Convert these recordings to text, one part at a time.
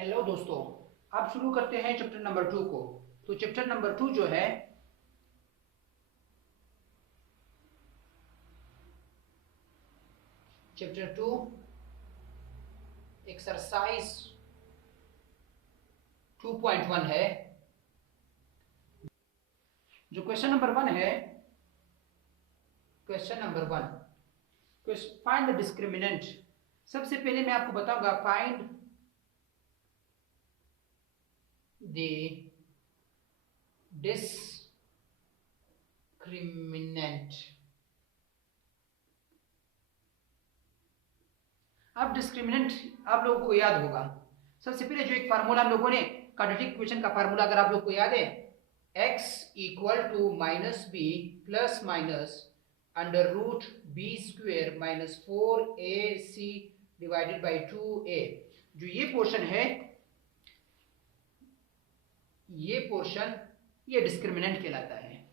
Hello दोस्तों, अब शुरू करते हैं चैप्टर नंबर 2 को। तो चैप्टर नंबर 2 जो है चैप्टर 2 एक्सरसाइज 2.1 है। जो क्वेश्चन नंबर 1 है, question number 1, find the discriminant. सबसे पहले मैं आपको बताऊंगा फाइंड द डिस्क्रिमिनेंट। अब डिस्क्रिमिनेंट आप लोगों को याद होगा। सबसे पहले जो एक फार्मूला हम लोगों ने क्वाड्रेटिक इक्वेशन का फार्मूला अगर आप लोग को याद है, x equal to minus B plus minus under root B square minus 4ac divided by 2a। जो ये पोर्शन है, ये पोर्शन ये डिस्क्रिमिनेंट कहलाता है।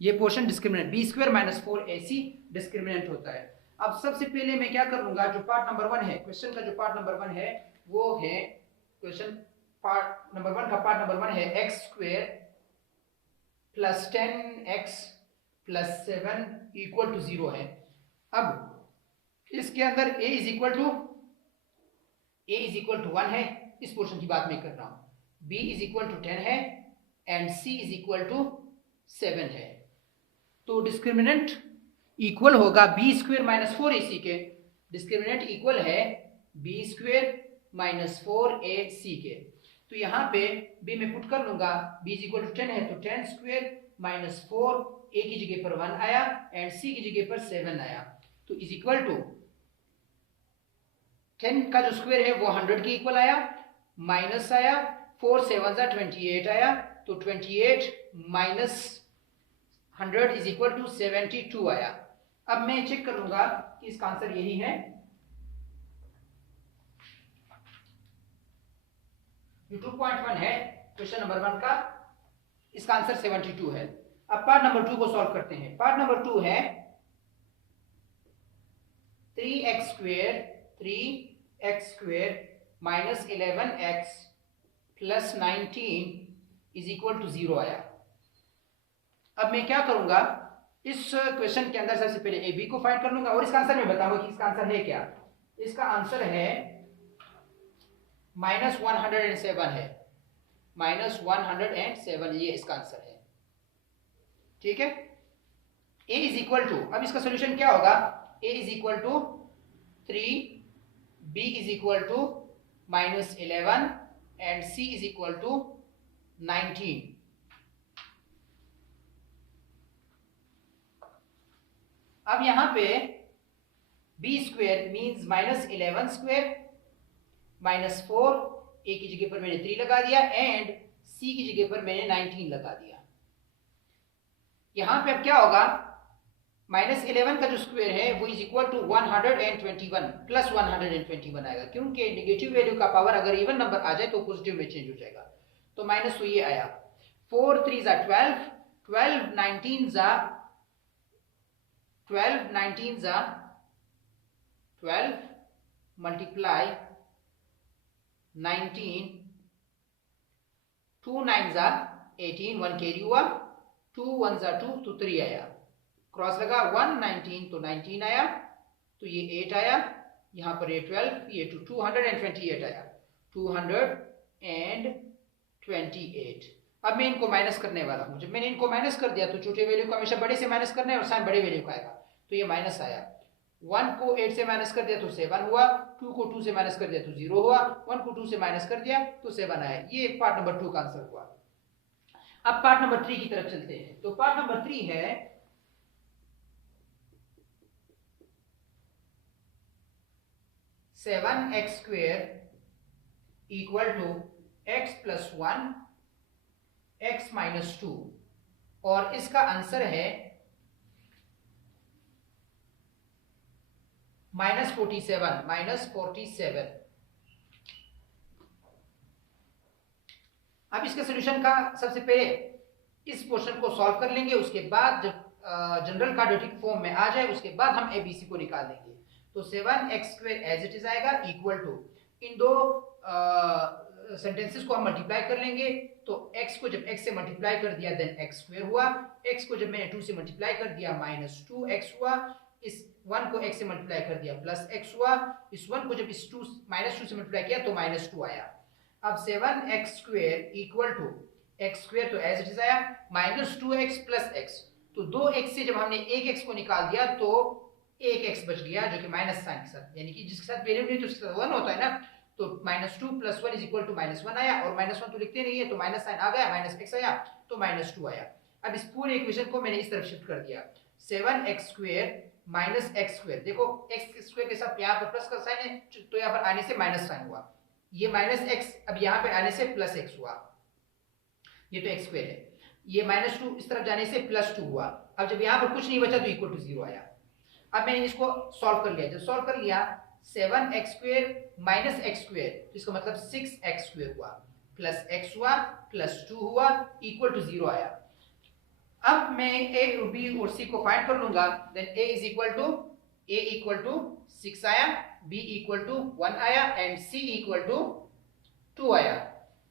ये portion discriminant B square minus 4ac discriminant होता है। अब सबसे पहले मैं क्या कर लूंगा, जो पार्ट नंबर 1 है क्वेश्चन का, जो पार्ट नंबर 1 है वो है क्वेश्चन पार्ट नंबर 1 का पार्ट नंबर 1 है X square plus 10x plus 7 equal to 0 है। अब इसके अंदर a इज इक्वल टू 1 है, इस पोर्शन की बात मैं कर रहा हूं। b इज इक्वल टू 10 है and c is equal to 7 है। तो डिस्क्रिमिनेंट इक्वल होगा बी स्क्वेयर माइनस 4ac के। डिस्क्रिमिनेंट इक्वल है बी स्क्वेयर माइनस 4ac के। तो यहाँ पे b में पुट कर लूंगा, b इज इक्वल टू 10 है तो 10 स्क्वेयर माइनस 4, a की जगह पर 1 आया एंड c की जगह पर 7 आया। तो इज इक्वल टू 10 का जो स्क्वेयर है वो 100 के इक्वल आया, माइनस आया 4 7 जा 28 आया, तो 28 माइनस 100 इज इक्वल टू 72 आया। अब मैं चेक कर लूंगा कि इसका आंसर यही है। जो 2.1 है क्वेश्चन नंबर 1 का, इसका आंसर 72 है। अब पार्ट नंबर 2 को सॉल्व करते हैं। पार्ट नंबर 2 है 3x square minus 11x plus 19 is equal to 0 आया। अब मैं क्या करूंगा, इस क्वेश्चन के अंदर सबसे पहले ए बी को फाइंड कर लूंगा और इसका आंसर मैं बताऊंगा कि इसका आंसर है क्या। इसका आंसर है माइनस 107 है, माइनस 107 ये इसका आंसर है। ठीक है, a इज इक्वल टू, अब इसका सोल्यूशन क्या होगा, a is equal to 3, b is equal to minus 11 and c is equal to 19। अब यहां पे b square means minus 11 square minus 4, a की जगह पर मैंने 3 लगा दिया एंड c की जगह पर मैंने 19 लगा दिया। यहां पे अब क्या होगा, माइनस 11 का जो स्क्वेयर है वो इज इक्वल टू 121 प्लस 121 आएगा, क्योंकि नेगेटिव वैल्यू का पावर अगर इवन नंबर आ जाए तो पॉजिटिव में चेंज हो जाएगा। तो माइनस तो ये आया, 4 3 जा 12, 12 19 जा 12 19 जा 12 मल्टीप्लाई 19, 2 9 जा 18, 1 कैरी हुआ, 2 1 जा 2 तो 3 आया, क्रॉस लगा 1 19 तो 19 आया, तो ये 8 आया, यहाँ पर ये 12, ये 228 आया, 228। अब मैं इनको माइनस करने वाला हूँ। जब मैंने इनको माइनस कर दिया तो छोटे वैल्यू को हमेशा बड़े से माइनस करना है और साइन बड़े वैल्यू का आएगा, तो ये माइनस आया। 1 को 8 से माइनस कर दिया तो 7 हुआ, 2 को 2 से माइनस कर दिया तो 0 हुआ, 1 को 2 से माइनस कर दिया तो 7 आया। ये पार्ट नंबर 2 का आंसर हुआ। अब पार्ट नंबर 3 की तरफ चलते हैं। तो पार्ट नंबर 3 है 7x square equal to x plus 1 x minus 2 और इसका आंसर है माइनस 47। अब इसके सोल्यूशन का सबसे पहले इस पोर्शन को सॉल्व कर लेंगे, उसके बाद जब जनरल क्वाड्रेटिक फॉर्म में आ जाए उसके बाद हम एबीसी को निकाल देंगे। तो 7x square as it is आएगा इक्वल टू, इन दो सेंटेंसेस को हम मल्टीप्लाई कर लेंगे। तो x को जब x से मल्टीप्लाई कर दिया देन x स्क्वायर हुआ, x को जब मैंने 2 से मल्टीप्लाई कर दिया -2x हुआ, इस 1 को x से मल्टीप्लाई कर दिया +x हुआ, इस 1 को जब इस -2 से मल्टीप्लाई किया तो -2 आया। अब 7x square equal to x square तो एज इट इज आया -2x + x, तो 2x से जब हमने एक x को निकाल दिया तो एक x बच गया जो कि माइनस साइन के साथ, यानी कि जिसके साथ वैल्यू नहीं तो उसके साथ 1 होता है ना, तो -2 + 1 = -1 आया, और -1 तो लिखते नहीं है तो माइनस साइन आ गया, -x आया तो -2 आया। अब इस पूरे इक्वेशन को मैंने इस तरफ शिफ्ट कर दिया, 7x स्क्वायर -x स्क्वायर, देखो x स्क्वायर के साथ यहाँ पर प्लस का साइन है तो यहाँ पर आने से माइनस साइन हुआ, ये -x अब यहाँ पे आने से +x हुआ, ये तो x स्क्वायर है, ये -2 इस तरफ जाने से +2 हुआ। अब जब यहाँ पर कुछ नहीं बचा तो इक्वल टू 0 आया। अब मैंने इसको सॉल्व कर लिया, जब सॉल्व कर लिया 7x स्क्वायर -x स्क्वायर, तो इसका मतलब 6x स्क्वायर हुआ, +x हुआ, +2 हुआ, इक्वल टू 0 आया। अब मैं a b और c को फाइंड कर लूंगा, देन a इक्वल टू 6 आया, b इक्वल टू 1 आया एंड c इक्वल टू 2 आया।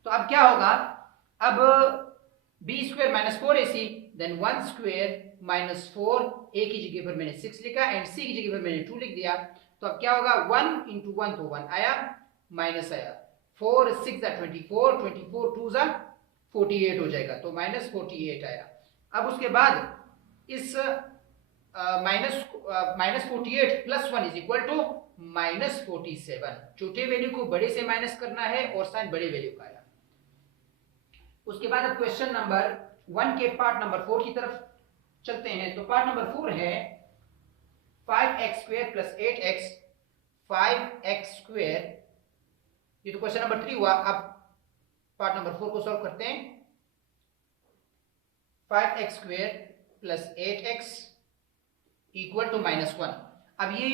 तो अब क्या होगा, अब b square -4ac, then 1 square -4, a की जगह पर मैंने 6 लिखा एंड c की जगह पर मैंने 2 लिख दिया। तो अब क्या होगा, 1 × 1 तो 1 आया, माइनस आया, 4 6 24, 24 2 48 हो जाएगा, तो -48 आया। अब उसके बाद इस -48 + 1 = -47, छोटे वैल्यू को बड़े से माइनस करना है और साइन बड़े वैल्यू का आया। उसके बाद अब क्वेश्चन नंबर 1 के पार्ट नंबर 4 की तरफ चलते हैं। तो पार्ट नंबर 4 है 5x square + 8x, 5x square, ये तो क्वेश्चन नंबर 3 हुआ। अब पार्ट नंबर 4 को सॉल्व करते हैं। 5x square + 8x equal to -1। अब ये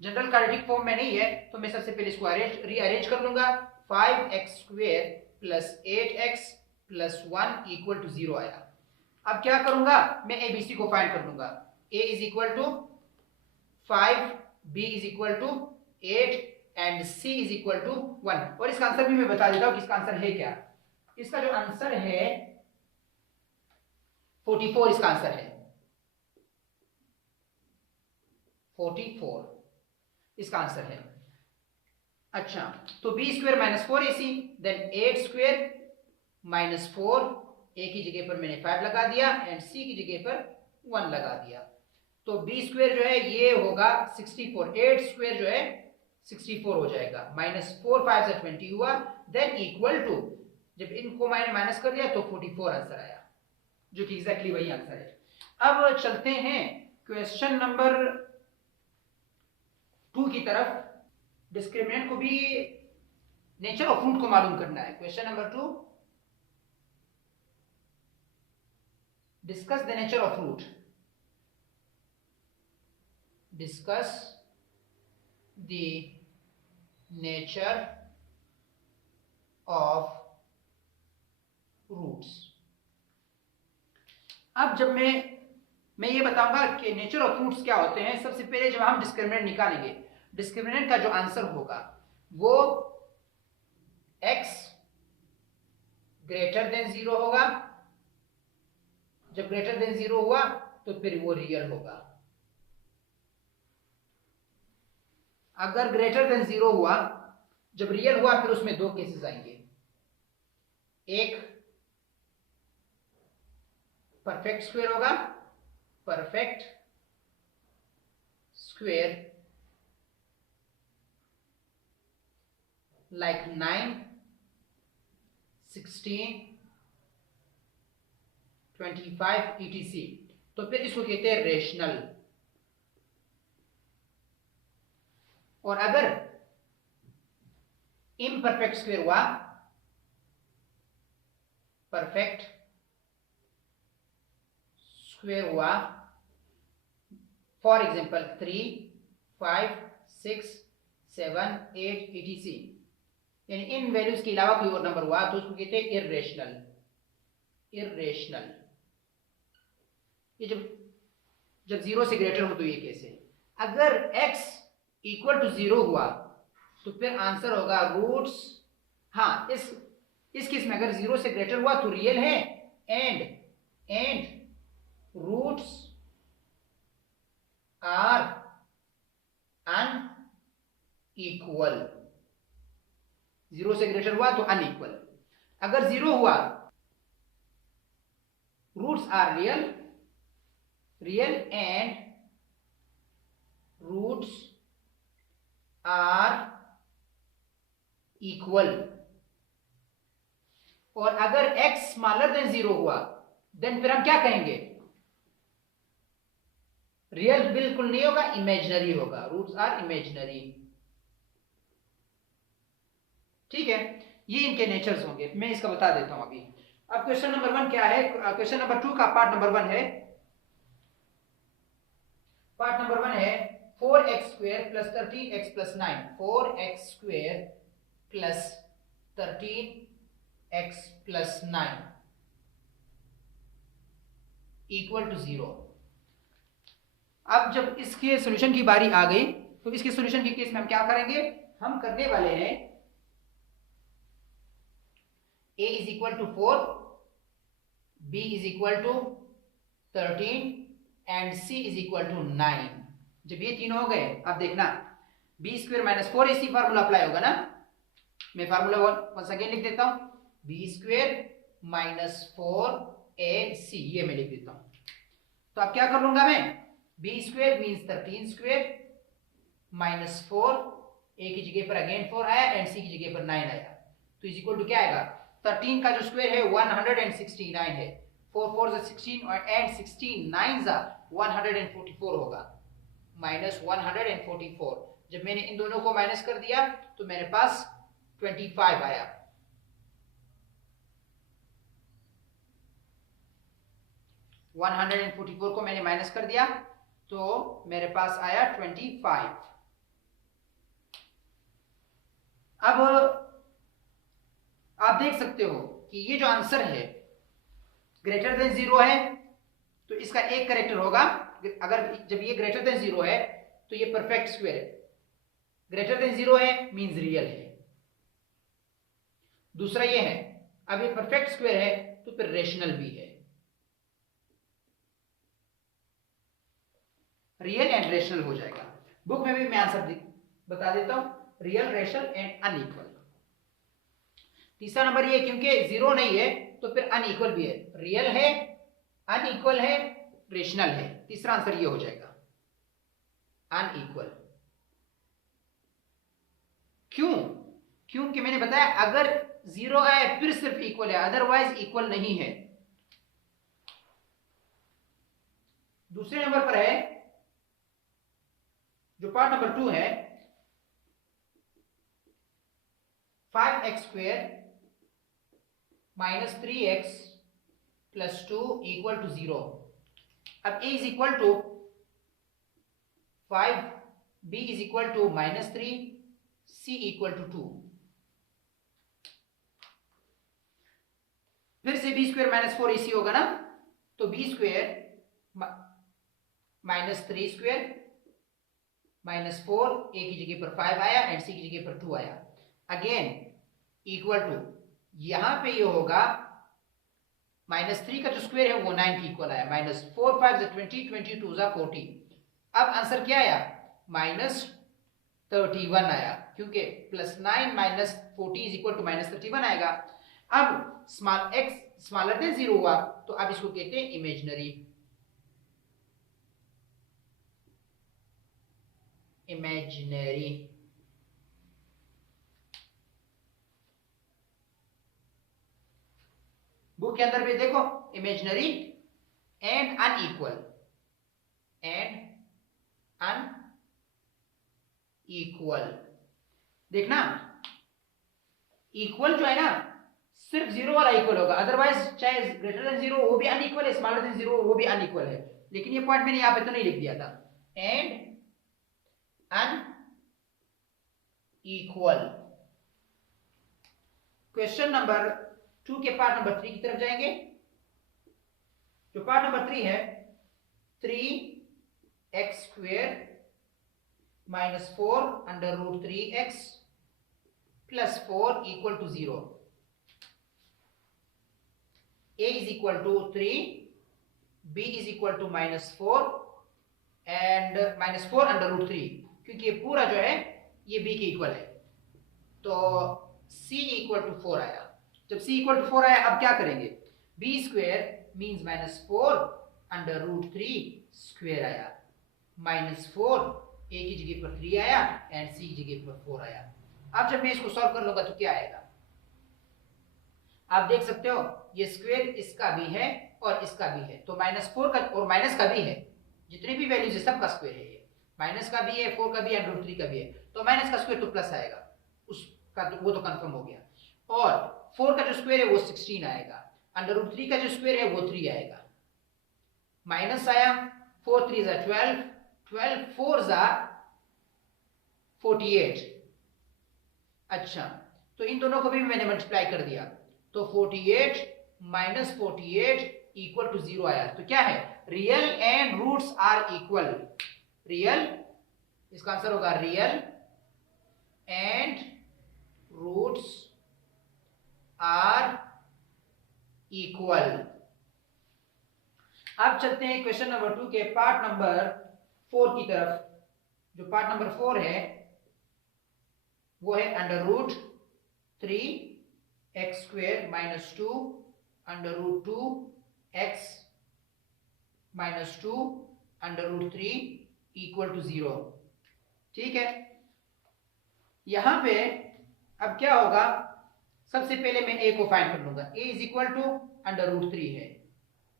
जनरल क्वाड्रेटिक फॉर्म में नहीं है तो मैं सबसे पहले इसको रीअरेंज कर लूंगा। 5x square + 8x + 1 equal to 0 आया। अब क्या करूंगा, मैं ABC को फाइंड कर लूंगा। A = 5, B = 8 and C = 1। और इसका आंसर भी मैं बता देता हूं कि इसका आंसर है क्या। इसका जो आंसर है 44, इसका आंसर है 44, इसका आंसर है। अच्छा, तो b square -4ac, then 8 square -4, a की जगह पर मैंने 5 लगा दिया एंड c की जगह पर 1 लगा दिया। तो b स्क्वायर जो है ये होगा 64, 8 स्क्वायर जो है 64 हो जाएगा, -4 5 20 हुआ, देन इक्वल टू, जब इनको मैंने माइनस कर दिया तो 44 आंसर आया, जो कि एग्जैक्टली वही आंसर है। अब चलते हैं क्वेश्चन नंबर 2 की तरफ। डिस्क्रिमिनेंट को भी नेचर ऑफ फ्रूट को मालूम करना है। Question number 2, discuss the nature of fruit. Discuss the nature of roots. अब जब मैं ये बताऊंगा कि नेचर ऑफ फ्रूट्स क्या होते हैं। सबसे पहले जब हम डिस्क्रिमिनेंट निकालेंगे, डिस्क्रिमिनेंट का जो आंसर होगा वो x > 0 होगा। जब > 0 हुआ तो फिर वो रियल होगा। अगर > 0 हुआ, जब रियल हुआ फिर उसमें दो केसेस आएंगे। एक परफेक्ट स्क्वायर होगा, परफेक्ट स्क्वायर like 9, 16, 25 etc। तो फिर इसको कहते हैं रेशनल। और अगर इम्परफेक्ट स्क्वायर हुआ, परफेक्ट स्क्वायर हुआ, फॉर एग्जांपल 3, 5, 6, 7, 8 etc, यानी इन वैल्यूज के अलावा कोई और नंबर हुआ तो उसको कहते हैं इर्रेशनल। इर्रेशनल, ये जब 0 से ग्रेटर हो तो ये केस है। अगर x = 0 हुआ तो फिर आंसर होगा रूट्स हाँ, इस केस में अगर 0 से ग्रेटर हुआ तो रियल है, एंड रूट्स आर अनइक्वल। 0 से ग्रेटर हुआ तो अनइक्वल। अगर 0 हुआ, roots are real and roots are equal. और अगर x स्मॉलर देन 0 हुआ, देन फिर हम क्या कहेंगे? रियल बिल्कुल नहीं होगा, इमेजिनरी होगा, रूट्स आर इमेजिनरी। ठीक है, ये इनके नेचर्स होंगे। मैं इसका बता देता हूं अभी। अब क्वेश्चन नंबर 1 क्या है? क्वेश्चन नंबर 2 का पार्ट नंबर 1 है। पार्ट नंबर 1 है 4x² plus 13x plus 9। 4x² plus 13x plus 9 equal to 0। अब जब इसके सॉल्यूशन की बारी आ गई तो इसके सॉल्यूशन के केस में हम क्या करेंगे? हम करने वाले हैं a is equal to 4, b is equal to 13 and c is equal to 9। जब ये तीनों हो गए, अब देखना b² minus 4ac formula apply होगा ना। मैं फार्मूला वंस अगेन लिख देता हूं, b² माइनस 4ac, ये मैं लिख देता हूं। तो अब क्या कर लूंगा मैं? b² मीन्स 13² माइनस 4, a की जगह पर अगेन 4 आया एंड c की जगह पर 9 आया, तो इज इक्वल टू क्या आएगा? 13 का जो स्क्वायर है 169 है, 4 4 16 एंड 16 9 144 होगा, माइनस 144। जब मैंने इन दोनों को माइनस कर दिया तो मेरे पास 25 आया। वन 144 को मैंने माइनस कर दिया तो मेरे पास आया 25। अब आप देख सकते हो कि ये जो आंसर है ग्रेटर देन 0 है तो इसका एक करेक्टर होगा। अगर जब ये ग्रेटर देन 0 है तो ये परफेक्ट स्क्वायर है, ग्रेटर देन 0 है मींस रियल है। दूसरा ये है, अब ये परफेक्ट स्क्वायर है तो फिर रेशनल भी है। रियल एंड रेशनल हो जाएगा। बुक में भी मैं आंसर बता देता हूं, रियल, रेशनल एंड अनइक्वल। तीसरा नंबर ये, क्योंकि 0 नहीं है तो फिर अनइक्वल भी है, रियल है, अनइक्वल है, रेशनल है। तीसरा आंसर ये हो जाएगा, अनइक्वल। क्यों? क्योंकि मैंने बताया अगर 0 आए फिर सिर्फ इक्वल है, अदरवाइज इक्वल नहीं है। दूसरे नंबर पर है जो पार्ट नंबर 2 है, 5x² minus 3x plus 2 equal to 0। अब a is equal to 5, b is equal to minus 3, c equal to 2। फिर से b² माइनस 4ac होगा ना, तो b² माइनस 3² माइनस 4, a की जगह पर 5 आया एंड c की जगह पर 2 आया, अगेन इक्वल टू, यहां पे ये होगा -3 का जो स्क्वायर है वो 9 की इक्वल आया, -4 5 20 22 40। अब आंसर क्या आया? -31 आया, क्योंकि +9 -40 इज इक्वल टू -31 आएगा। अब स्मॉल x स्मॉलर देन 0 हुआ तो अब इसको कहते हैं इमेजिनरी। इमेजिनरी बुक के अंदर भी देखो, इमेजिनरी एंड अनइक्वल, देखना इक्वल जो है ना सिर्फ 0 वाला इक्वल होगा, अदरवाइज चाहे ग्रेटर देन 0 वो भी अनइक्वल है, स्मॉलर देन 0 वो भी अनइक्वल है। लेकिन ये पॉइंट मैंने यहां पे तो नहीं लिख दिया था, एंड अनइक्वल। क्वेश्चन नंबर 2 के पार्ट नंबर 3 की तरफ जाएंगे। जो पार्ट नंबर 3 है, 3x² minus 4 under root 3x plus 4 equal to 0, a is equal to 3, b is equal to -4 and -4 under root 3, क्योंकि ये पूरा जो है ये b के इक्वल है, तो c इक्वल टू 4 आया। जब c इक्वल टू 4 आया, अब क्या करेंगे, b square means -4 under root 3 square आया, -4 a की जगह पर 3 आया एंड c की जगह पर 4 आया। अब जब मैं इसको सॉल्व कर लूंगा तो क्या आएगा, आप देख सकते हो ये स्क्वायर इसका भी है और इसका भी है, तो -4 का और माइनस का भी है, जितनी भी वैल्यूज है सबका स्क्वायर है, ये माइनस का भी है, 4 का भी है, रूट 3 का भी है, तो माइनस का स्क्वायर तो प्लस आएगा, उसका वो तो कंफर्म हो गया। और 4 का जो स्क्वायर है वो 16 आएगा, अंडर रूट 3 का जो स्क्वायर है वो 3 आएगा, माइनस आया, 4 3 जा 12, 12 4 जा 48। अच्छा, तो इन दोनों को भी मैंने मल्टीप्लाई कर दिया, तो 48 माइनस 48 इक्वल टू 0 आया। तो क्या है, real and roots are equal, real, इसका आंसर होगा real and roots are equal. अब चलते हैं क्वेश्चन नंबर 2 के पार्ट नंबर 4 की तरफ। जो पार्ट नंबर 4 है वो है under root 3 x square minus 2 under root 2 x minus 2 under root 3 equal to 0। ठीक है, यहां पे अब क्या होगा, सबसे पहले मैं a को फाइंड कर लूंगा, a is equal to under root 3 है,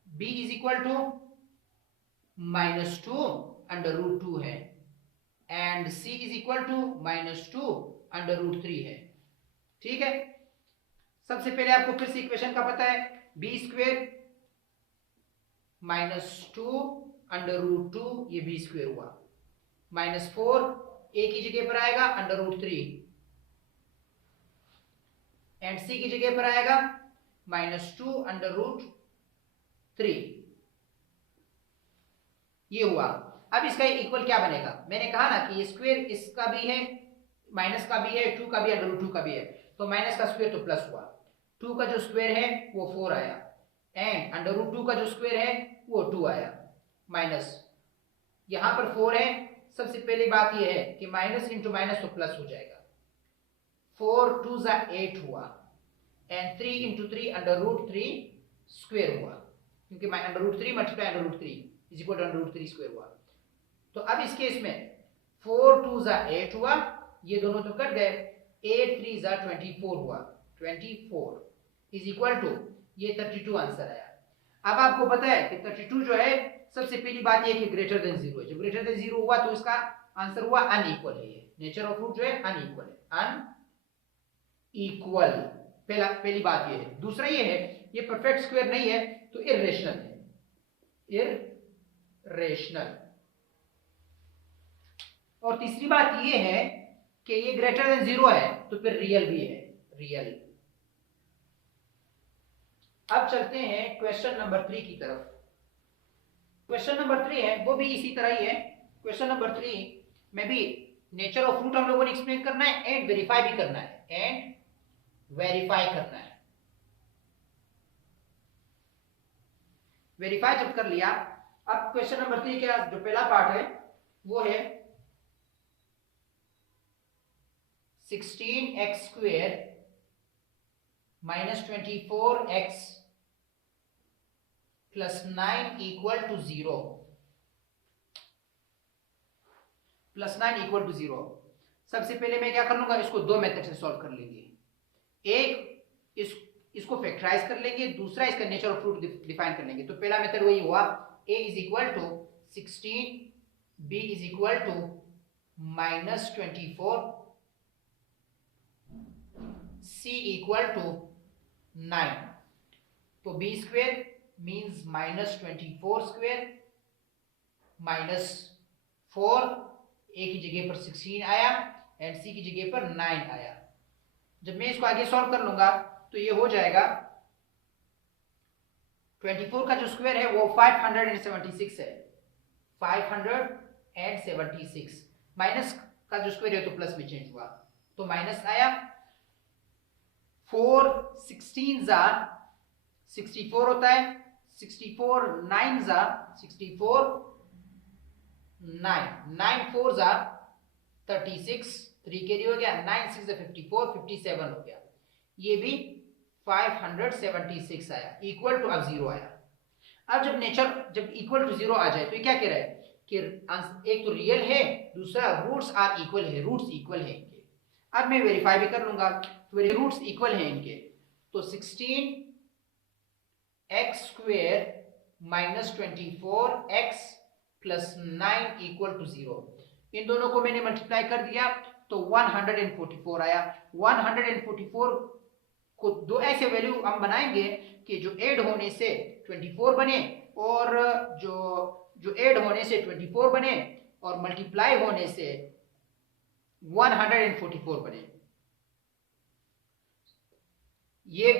b is equal to -2 under root 2 है and c is equal to -2 under root 3 है। ठीक है, सबसे पहले आपको फिर से इक्वेशन का पता है, b स्क्वेयर -2 अंडर रूट 2, ये b स्क्वेयर हुआ, -4 a की जगह पर आएगा अंडर रूट 3 एंड c की जगह पर आएगा -2 अंडर रूट 3, ये हुआ। अब इसका इक्वल क्या बनेगा, मैंने कहा ना कि ये स्क्वायर इसका भी है, माइनस का भी है, 2 का भी अंडर रूट 2 का भी है, तो माइनस का स्क्वायर तो प्लस हुआ, 2 का जो स्क्वायर है वो 4 आया एंड अंडर रूट 2 का जो स्क्वायर है वो 2 आया, माइनस यहां पर 4 है। सबसे पहली बात ये है कि माइनस इंटू माइनस तो प्लस हो जाएगा, 4 2 जा 8 हुआ and 3 into 3 under root 3 square हुआ, क्योंकि under root 3 multiply under root 3 is equal to under root 3 square हुआ। तो अब इस केस में 4 2 जा 8 हुआ, ये दोनों तो कट गए, 8 3 जा 24 हुआ, 24 इज इक्वल टू ये 32 आंसर आया। अब आपको पता है कि 32 जो है, सबसे पहली बात ये कि ग्रेटर देन 0 है, जब ग्रेटर देन 0 हुआ तो इसका आंसर हुआ अनइक्वल है, ये नेचर ऑफ रूट जो है अनइक्वल है, अनइक्वल, पहली बात ये है। दूसरा ये है, ये परफेक्ट स्क्वायर नहीं है तो इर्रेशनल है, इर्रेशनल। और तीसरी बात ये है कि ये ग्रेटर देन 0 है तो फिर रियल भी है, रियल। अब चलते हैं क्वेश्चन नंबर 3 की तरफ। क्वेश्चन नंबर 3 है वो भी इसी तरह ही है। क्वेश्चन नंबर 3 में भी नेचर ऑफ रूट हम लोगों ने एक्सप्लेन करना है एंड वेरीफाई भी करना है, एंड वेरीफाई करना है। वेरीफाई जब कर लिया, अब क्वेश्चन नंबर 3 का जो पहला पार्ट है वो है 16x square minus 24x plus 9 equal to 0, plus 9 equal to 0। सबसे पहले मैं क्या कर लूंगा, इसको दो मेथड से सॉल्व कर लेंगे, एक इसको फैक्टराइज कर लेंगे, दूसरा इसका नेचर ऑफ रूट डिफाइन कर लेंगे। तो पहला मेथड वही हुआ, a is equal to 16, b is equal to -24, c equal to 9। तो b square means -24 square -4, a की जगह पर 16 आया एंड c की जगह पर 9 आया। जब मैं इसको आगे सॉल्व कर लूंगा तो ये हो जाएगा, 24 का जो स्क्वायर है वो 576 है, 576, माइनस का जो स्क्वायर है तो प्लस में चेंज हुआ, तो माइनस आया, 4 16 जा 64 होता है, 64 9 जा 64 9 9 4 जा 36 3 कैरी हो गया, 9 6 जा 54 57 हो गया, ये भी 576 आया, इक्वल टू अब 0 आया। अब जब इक्वल टू 0 आ जाए तो ये क्या कह रहा है कि एक तो रियल है, दूसरा रूट्स आर इक्वल है, रूट्स इक्वल है इनके। अब मैं वेरीफाई भी कर लूंगा, तो मेरे रूट्स इक्वल है इनके, तो 16 x square minus 24 x plus 9 equal to 0। इन दोनों को मैंने मल्टीप्लाई कर दिया तो 144 आया। 144 को दो ऐसे वैल्यू हम बनाएंगे कि जो ऐड होने से 24 बने और जो ऐड होने से 24 बने और मल्टीप्लाई होने से 144 बने। ये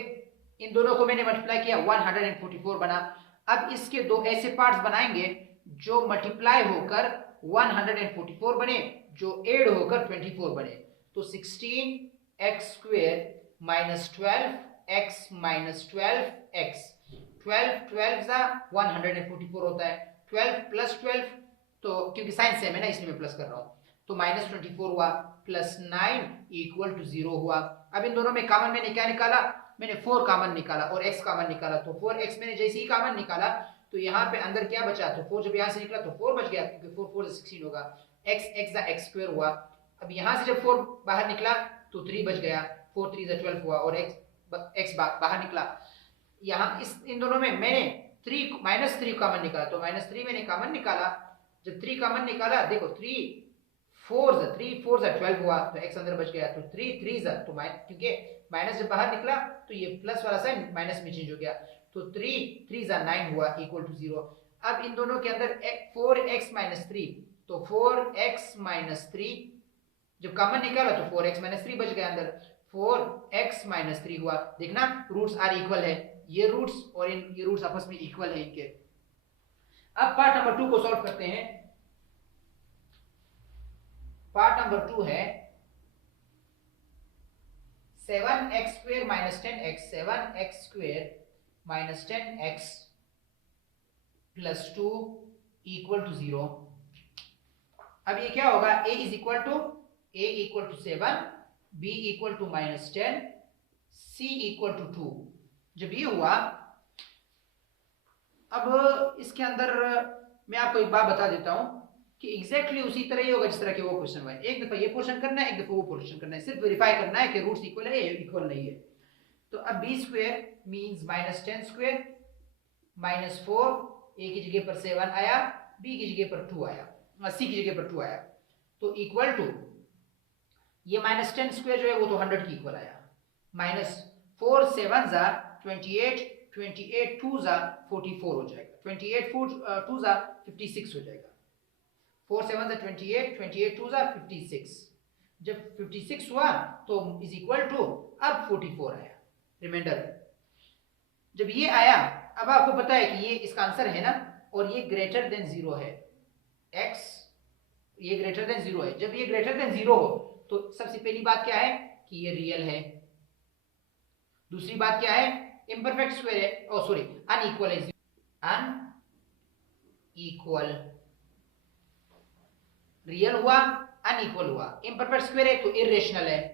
इन दोनों को मैंने मल्टीप्लाई किया, 144 बना। अब इसके दो ऐसे पार्ट्स बनाएंगे जो मल्टीप्लाई होकर 144 बने, जो ऐड होकर 24 बने। तो 16 x square minus 12 x minus 12 x, 12 जा 144 होता है, 12 प्लस 12, तो क्योंकि साइन सेम है ना इसलिए मैं प्लस कर रहा हूं, तो माइनस 24 हुआ प्लस 9 इक्वल टू 0 हुआ। अब इन दोनों में कॉमन मैंने क्या निकाला, मैंने 4 कॉमन निकाला और x कॉमन निकाला, तो 4x मैंने जैसे ही कॉमन निकाला तो यहाँ पे अंदर क्या बचा, तो 4 जब यहाँ से निकला तो 4 बच गया, क्योंकि 4 4 16 होगा, x जा x स्क्वायर हुआ। अब यहाँ से जब 4 बाहर निकला तो 3 बच गया, 4 3 जा 12 हुआ और x बाहर निकला। यहाँ इन दोनों में मैंने 3 माइनस 3 कॉमन निकाला, तो माइनस 3 मैंने कॉमन निकाला। जब 3 कॉमन निकाला देखो 3 4 जा 12 हुआ, तो x अंदर बच गया, तो 3 3 जा, तो क्योंकि माइनस जब बाहर निकला तो ये प्लस वाला साइन माइनस में चेंज हो गया, तो 3 3 जा 9 हुआ इक्वल टू 0। अब इन दोनों के अंदर 4x माइनस 3, तो 4x माइनस 3 जब कॉमन निकाला तो 4x माइनस 3 बच गया अंदर, 4x माइनस 3 हुआ। देखना रूट्स आर इक्वल है, ये रूट्स और ये रूट्स आपस में इक्वल है इनके। अब पार्ट नंबर 2 को सॉल्व करते हैं। पार्ट नंबर 2 है 7x square minus 10x, 7x square minus 10x plus 2 equal to 0। अब ये क्या होगा, a is equal to 7, b equal to minus 10, c equal to 2। जब ये हुआ, अब इसके अंदर मैं आपको एक बात बता देता हूं कि एग्जैक्टली उसी तरह ही होगा जिस तरह के वो क्वेश्चन हुआ है। एक दफा ये पोर्शन करना है, एक दफा वो पोर्शन करना है, सिर्फ वेरीफाई करना है कि रूट्स इक्वल है या इक्वल नहीं है। तो अब b square means minus 10 square minus 4, a की जगह पर 7 आया, b की जगह पर 2 आया, c की जगह पर 2 आया, तो इक्वल टू ये माइनस 10 स्क्वायर जो है वो तो 100 की इक्वल आया, माइनस 4 7 जा 28, 28 2 जा 44 हो जाएगा, 28 2 जा 56 हो जाएगा, 4 7 जा 28, 28 2 जा 56। जब 56 हुआ तो इज इक्वल टू अब 44 आया रिमाइंडर। जब ये आया, अब आपको पता है कि ये इसका आंसर है ना, और ये ग्रेटर देन 0 है, x ये ग्रेटर देन 0 है। जब ये ग्रेटर देन 0 हो तो सबसे पहली बात क्या है कि ये रियल है, दूसरी बात क्या है इम्परफेक्ट स्क्वायर है, ओ सॉरी अनइक्वल है, अनइक्वल रियल हुआ, अनइक्वल हुआ, इम्परफेक्ट स्क्वायर है तो इरेशनल है।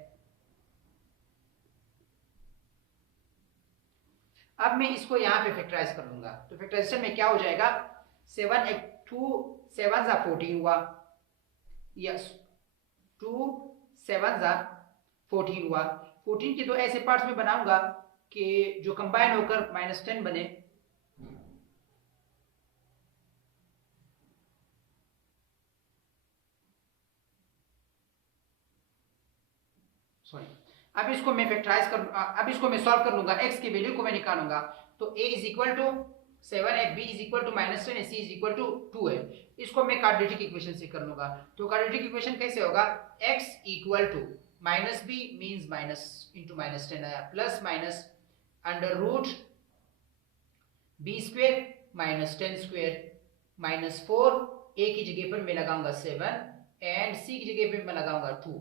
अब मैं इसको यहां पे फैक्टराइज कर लूंगा, तो फैक्टराइजेशन में क्या हो जाएगा, 7 2 7 जा 14 हुआ, यस 2 7 जा 14 हुआ। 14 के दो ऐसे पार्ट्स में बनाऊंगा कि जो कंबाइन होकर माइनस 10 बने, सॉरी अब इसको मैं फैक्टराइज कर, अब इसको मैं सॉल्व कर लूंगा, x की वैल्यू को मैं निकालूंगा, तो a इज इक्वल टू 7 है, b is equal to minus 10 है, c इज इक्वल टू 2 है। इसको मैं क्वाड्रेटिक इक्वेशन से कर लूंगा, तो क्वाड्रेटिक इक्वेशन कैसे होगा, x equal to minus b means minus into minus 10 आया, plus minus under root b square minus 10 square minus 4, a की जगह पर मैं लगाऊंगा 7 एंड c की जगह पर मैं लगाऊंगा 2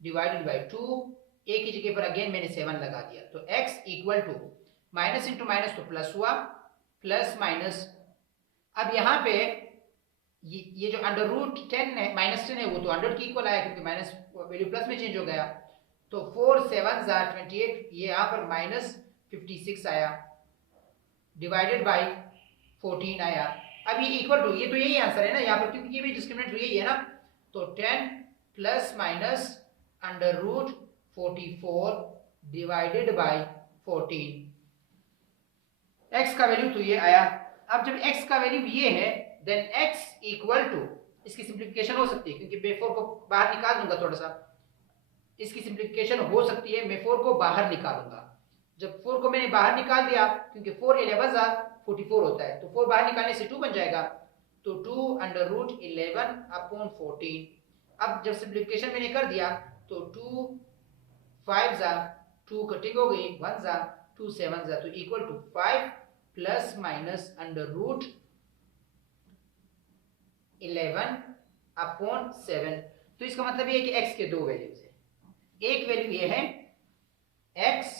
डिवाइडेड बाय 2 a की जगह पर अगेन मैंने 7 लगा दिया, तो x equal to minus into minus तो प्लस हुआ, प्लस माइनस, अब यहाँ पे ये जो अंडर रूट 10 है माइनस 10 है वो तो 100 की इक्वल आया क्योंकि माइनस वैल्यू प्लस में चेंज हो गया, तो 4 7 28, ये यहाँ पर माइनस 56 आया, डिवाइडेड बाई 14 आया। अब ये इक्वल टू, ये तो यही आंसर है ना यहाँ पर, क्योंकि ये भी डिस्क्रिमिनेंट यही है ना, तो 10 plus minus under root 44 divided by 14, x का वैल्यू तो ये आया। अब जब x का वैल्यू ये है देन x इक्वल टू, इसकी सिंप्लीफिकेशन हो सकती है क्योंकि मैं 4 को बाहर निकाल दूंगा, थोड़ा सा इसकी सिंप्लीफिकेशन हो सकती है, मैं 4 को बाहर निकालूंगा। जब 4 को मैंने बाहर निकाल दिया, क्योंकि 4 11 44 होता है, तो 4 बाहर निकालने से 2 बन जाएगा, तो 2 अंडर रूट 11 अपॉन 14। अब जब सिंप्लीफिकेशन मैंने कर दिया तो 2 5 2 कटिंग हो गई, 1 2 7 तो equal to 5 plus minus under root 11 upon 7। तो इसका मतलब ये है कि x के दो वैल्यूज है, एक वैल्यू ये है x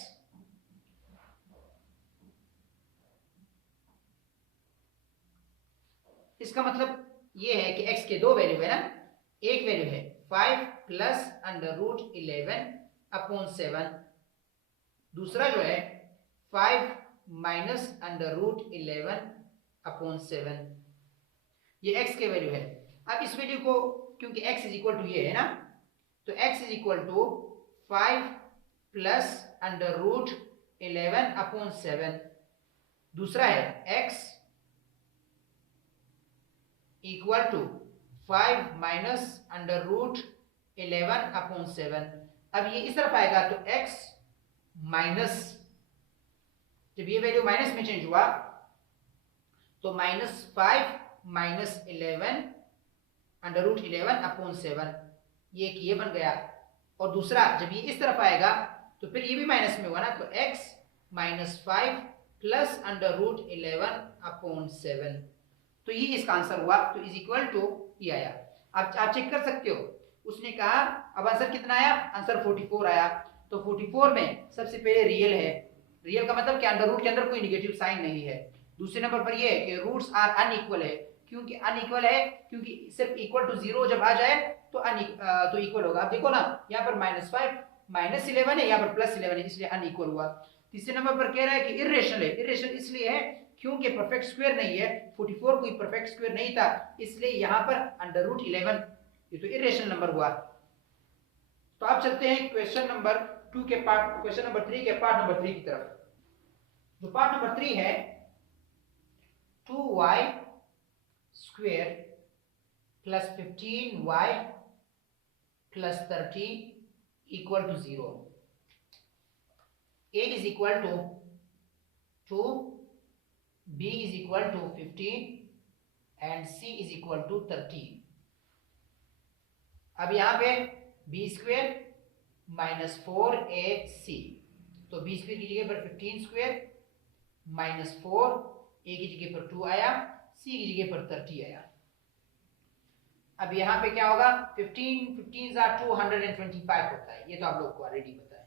इसका मतलब ये है कि x के दो वैल्यू है ना, एक वैल्यू है 5 प्लस अंडर रूट 11 अपॉन 7, दूसरा जो है 5 माइनस अंडर रूट 11 अपॉन 7, ये x के वैल्यू है। अब इस वैल्यू को क्योंकि x इज इक्वल टू ये है ना, तो x is equal to 5 plus under root 11 upon 7, दूसरा है x equal to 5 minus under root 11 upon 7। अब ये इस तरफ आएगा तो x माइनस, जब ये वैल्यू माइनस में चेंज हुआ तो minus 5 minus 11 under root 11 upon 7, ये बन गया। और दूसरा जब ये इस तरफ आएगा तो फिर ये भी माइनस में हुआ ना, तो x minus 5 plus under root 11 upon 7, तो ये इसका आंसर हुआ, तो इज इक्वल टू ये आया। अब आप चेक कर सकते हो, उसने कहा अब आंसर कितना आया, आंसर 44 आया, तो 44 में सबसे पहले रियल है, रियल का मतलब कि अंडर रूट के अंदर कोई नेगेटिव साइन नहीं है। दूसरे नंबर पर ये है कि रूट्स आर अनइक्वल है, क्योंकि अनइक्वल है क्योंकि सिर्फ इक्वल टू 0 जब आ जाए तो इक्वल होगा। आप देखो ना यहाँ पर -5 -11 है, यहाँ पर +11 है, इसलिए अनइक्वल हुआ। तीसरे नंबर पर कह रहा है कि इर्रेशनल है, इर्रेशनल इसलिए है क्योंकि परफेक्ट स्क्वायर नहीं है, 44 कोई परफेक्ट स्क्वायर नहीं था, इसलिए यहाँ पर अंडर रूट 11, ये तो इर्रेशनल नंबर हुआ। तो आप चलते हैं क्वेश्चन नंबर 2 के पार्ट, क्वेश्चन नंबर 3 के पार्ट नंबर 3 की तरफ। जो पार्ट नंबर 3 है, 2y square plus 15y plus 30 equal to 0, a is equal to 2, b is equal to 15 and c is equal to 30। अब यहां पे b स्क्वायर माइनस 4ac, तो b square की जगह पर 15 स्क्वायर माइनस 4, a की जगह पर 2 आया, c की जगह पर 30 आया। अब यहाँ पे क्या होगा, 15 225 होता है, ये तो आप लोग को ऑलरेडी पता है।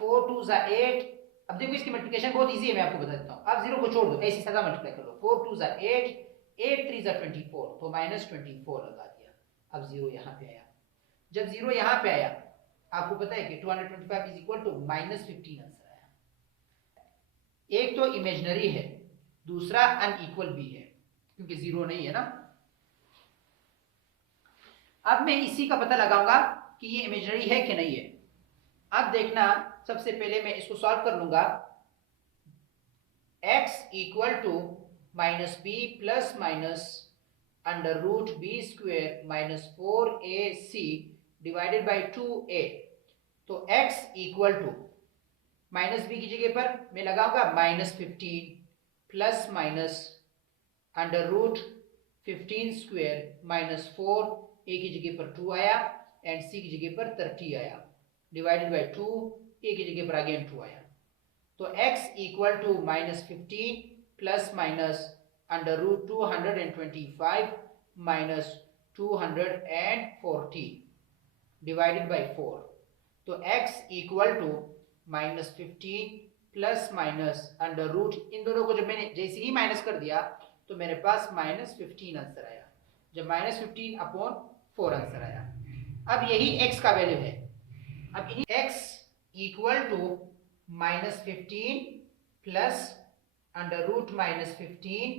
4 2 8, अब देखो इसकी मल्टीप्लिकेशन बहुत इजी है, मैं आपको बता देता हूँ। आप 0 को छोड़ दो, ऐसी सदा मल्टीप्लाई कर लो। 4 2 8, 8 3 24, तो -24 लगा दिया। अब 0 यहाँ पे आया, जब 0 यहाँ पे आया आपको पता है कि 225 इज इक्वल टू -15 आंसर आया। एक तो इमेजिनरी है, दूसरा अनइक्वल भी है क्योंकि 0 नहीं है ना। अब मैं इसी का पता लगाऊंगा कि ये इमेजिनरी है कि नहीं है। अब देखना, सबसे पहले मैं इसको सॉल्व कर लूंगा। x equal to minus B plus minus under root B square minus 4ac divided by 2a, तो x equal to minus b की जगह पर मैं लगाऊंगा -15 plus minus under root 15 square minus 4, a की जगह पर 2 आया एंड c की जगह पर 30 आया, डिवाइडेड बाई 2, a की जगह पर अगेन 2 आया। तो x equal to -15 plus minus under root 225 minus 240 divided by 4, तो x equal to -15 plus minus under root, इन दोनों को जब मैंने जैसे ही माइनस कर दिया तो मेरे पास -15 आंसर आया, जब -15 अपॉन 4 आंसर आया। अब यही x का वैल्यू है, अब x equal to -15 plus under root -15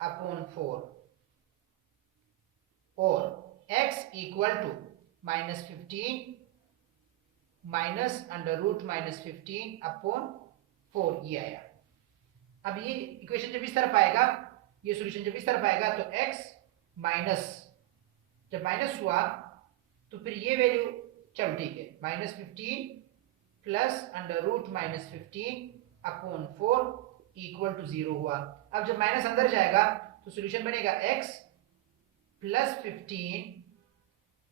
upon 4 और x equal to -15 minus under root -15 upon 4, ये आया। अब ये इक्वेशन जब इस तरफ आएगा, ये सॉल्यूशन जब इस तरफ आएगा तो x माइनस, जब माइनस हुआ तो फिर ये वैल्यू, चलो ठीक है, -15 plus under root -15 upon 4 equal to 0 हुआ। अब जब माइनस अंदर जाएगा तो सॉल्यूशन बनेगा x plus 15